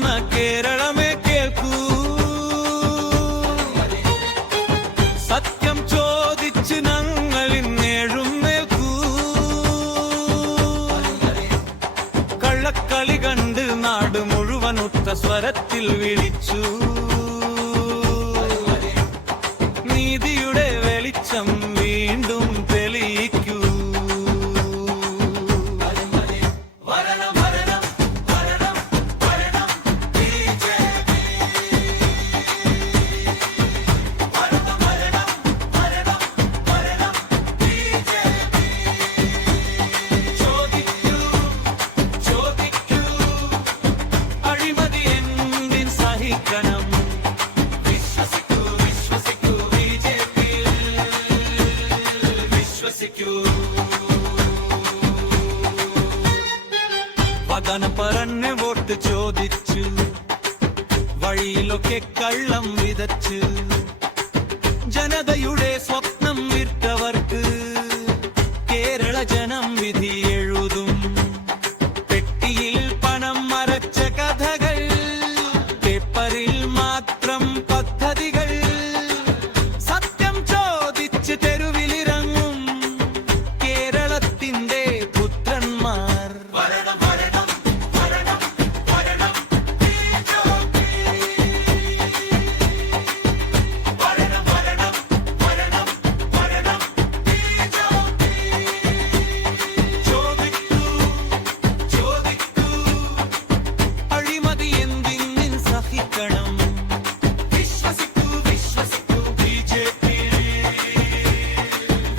നിൽക്കുന്ന കേരളമേ കേൾക്കൂ. സത്യം ചോദിച്ച് ഞങ്ങൾ ഇന്നെഴുന്നേൽക്കൂ. കള്ളക്കളി കണ്ട് നാട് മുഴുവൻ ഒറ്റ സ്വരത്തിൽ വിളിച്ചു. നീതിയുടെ വെളിച്ചം വീണ്ടും തെളിയിക്കൂ. വാഗ്ദാനം പറഞ്ഞ് വോട്ട് ചോദിച്ചു, വഴിയിലൊക്കെ കള്ളം വിതച്ച് ജനതയുടെ സ്വപ്നം വിറ്റവർക്ക് കേരള ജനം വിധി എഴുതും. പെട്ടിയിൽ പണം മറച്ച കഥകൾ, പേപ്പറിൽ മാത്രം പദ്ധതികൾ. സത്യം ചോദിച്ച് തെരുവിലിറങ്ങും കേരളത്തിന്റെ പുത്രന്മാർ.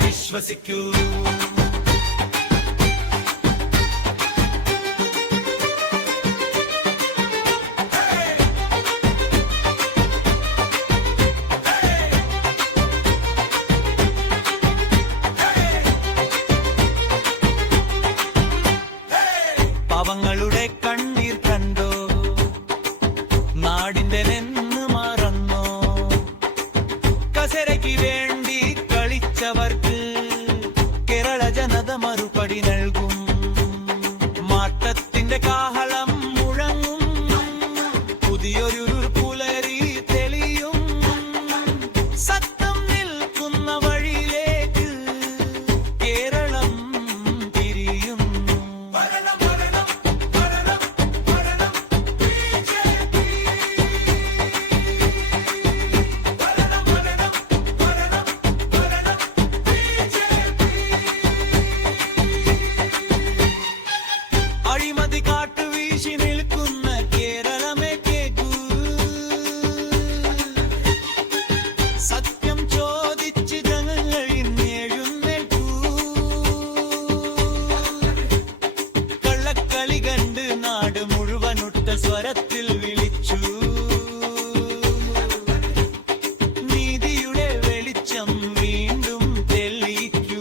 വിശ്വസിക്കൂ. പാവങ്ങളുടെ കണ്ണീർ കണ്ടോ, നാടിന്റെ നെന്ന് മറന്നോ? കസരയ്ക്ക് വേണ്ടി കളിച്ചവർക്ക് കേരള ജനത മറുപടി നൽകും. മാറ്റത്തിന്റെ കാഹളം മുഴങ്ങും, പുതിയൊരു പുലരി തെളിയും. സത്യം നിൽക്കുന്ന വഴിയിലേക്ക് കേരളം തിരിയും. അഴിമതി കാട്ടുവീശി നിൽക്കുന്ന കേരളമേ കേൾക്കൂ. സത്യം ചോദിച്ച് ജനങ്ങൾ ഇന്നെഴുന്നേൽക്കൂ. കള്ളക്കളി കണ്ട് നാട് മുഴുവൻ ഒറ്റ സ്വരത്തിൽ വിളിച്ചു. നീതിയുടെ വെളിച്ചം വീണ്ടും തെളിയിക്കൂ.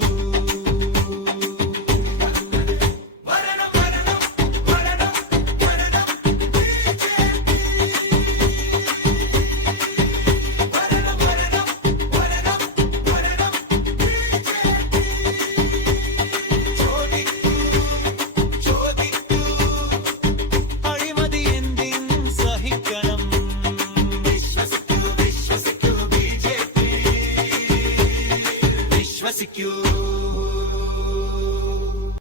Viശ്വസിക്കൂ.